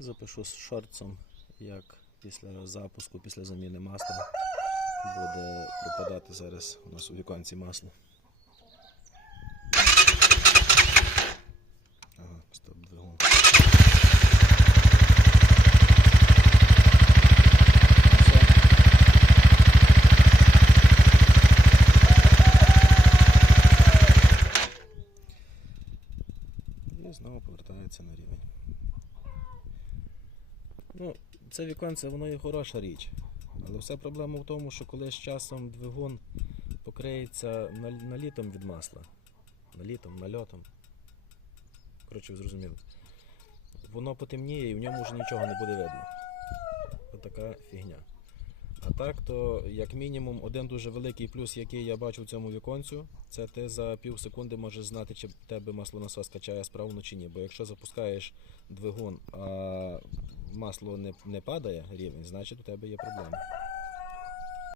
Запишу з шорцом, як після запуску, після заміни масла буде пропадати зараз у нас у віконці масло. І знову повертається на рівень. Ну, це віконце, воно є хороша річ. Але вся проблема в тому, що коли з часом двигун покриється налітом від масла. Налітом, нальотом. Коротше, ви зрозуміли. Воно потемніє і в ньому вже нічого не буде видно. Отака фігня. А так, то як мінімум один дуже великий плюс, який я бачу в цьому віконцю, це ти за пів секунди можеш знати, чи в тебе маслонасос качає справно чи ні. Бо якщо запускаєш двигун, а масло не, не падає рівень, значить у тебе є проблема.